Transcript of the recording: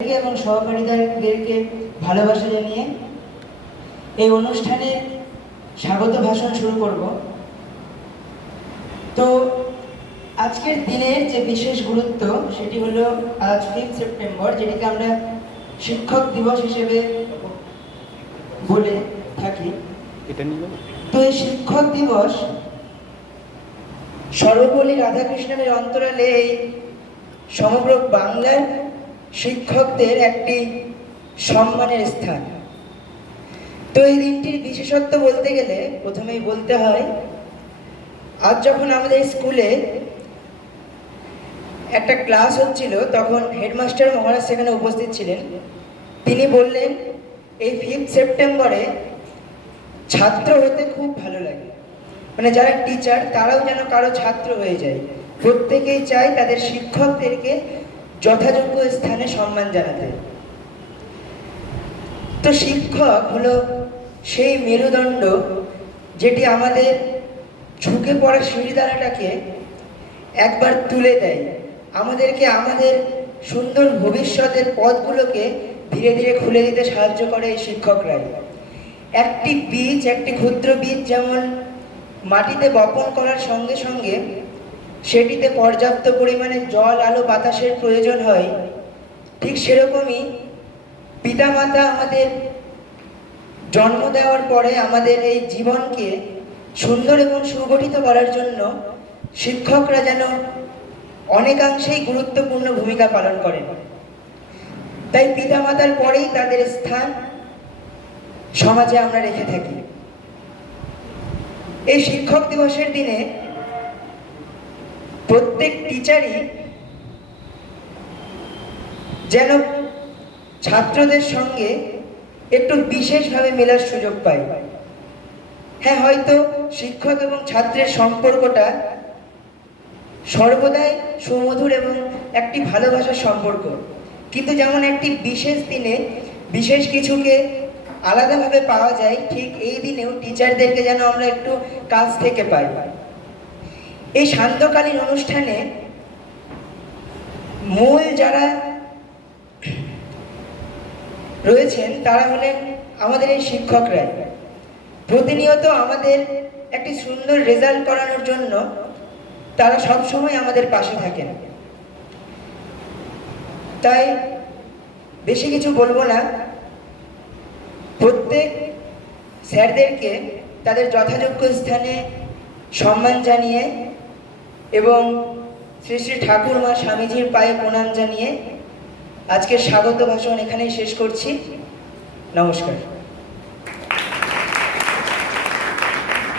এবং সহকারীদেরকে ভালোবাসা জানিয়ে এই অনুষ্ঠানে স্বাগত ভাষণ শুরু করব। তো আজকের দিনের যে বিশেষ গুরুত্ব সেটি হলো আজ ফিফথ সেপ্টেম্বর যেটিকে আমরা শিক্ষক দিবস হিসেবে বলে থাকি। তো এই শিক্ষক দিবস সর্বপল্লী রাধাকৃষ্ণের অন্তরালে এই সমগ্র বাংলার শিক্ষকদের একটি সম্মানের স্থান। তো এই দিনটির বিশেষত্ব বলতে গেলে প্রথমেই বলতে হয়, আজ যখন আমাদের স্কুলে একটা ক্লাস হচ্ছিল, তখন হেডমাস্টার মহারাজ সেখানে উপস্থিত ছিলেন। তিনি বললেন, এই ফিফথ সেপ্টেম্বরে ছাত্র হতে খুব ভালো লাগে। মানে যারা টিচার তারাও যেন কারও ছাত্র হয়ে যায়। প্রত্যেকেই চায় তাদের শিক্ষকদেরকে যথাযোগ্য স্থানে সম্মান জানাতে। তো শিক্ষক হলো সেই মেরুদণ্ড যেটি আমাদের ঝুঁকে পড়া সিঁড়িদারাটাকে একবার তুলে দেয়। আমাদেরকে আমাদের সুন্দর ভবিষ্যতের পথগুলোকে ধীরে ধীরে খুলে দিতে সাহায্য করে এই শিক্ষকরাই। একটি বীজ, একটি ক্ষুদ্র বীজ যেমন মাটিতে বপন করার সঙ্গে সঙ্গে সেটিতে পর্যাপ্ত পরিমাণে জল, আলো, বাতাসের প্রয়োজন হয়। ঠিক সেরকমই পিতামাতা আমাদের জন্ম দেওয়ার পরে আমাদের এই জীবনকে সুন্দর এবং সুগঠিত করার জন্য শিক্ষকরা যেন অনেকাংশেই গুরুত্বপূর্ণ ভূমিকা পালন করেন। তাই পিতামাতার পরেই তাদের স্থান সমাজে আমরা রেখে থাকি। এই শিক্ষক দিবসের দিনে প্রত্যেক টিচারই যেন ছাত্রদের সঙ্গে একটু বিশেষভাবে মেলার সুযোগ পায়। হ্যাঁ হয়তো শিক্ষক এবং ছাত্রের সম্পর্কটা সর্বদাই সুমধুর এবং একটি ভালোবাসার সম্পর্ক। কিন্তু যেমন একটি বিশেষ দিনে বিশেষ কিছুকে আলাদাভাবে পাওয়া যায়, ঠিক এই দিনেও টিচারদেরকে যেন আমরা একটু কাছ থেকে পাই। এই শান্তকালীন অনুষ্ঠানে মূল যারা রয়েছেন, তারা হলেন আমাদের এই শিক্ষকরাই প্রতিনিয়ত আমাদের একটি সুন্দর রেজাল্ট করানোর জন্য তারা সব সময় আমাদের পাশে থাকেন। তাই বেশি কিছু বলব না। প্রত্যেক স্যারদেরকে তাদের যথাযোগ্য স্থানে সম্মান জানিয়ে এবং শ্রী শ্রী ঠাকুর মা স্বামীজির পায়ে প্রণাম জানিয়ে আজকের স্বাগত ভাষণ এখানেই শেষ করছি। নমস্কার।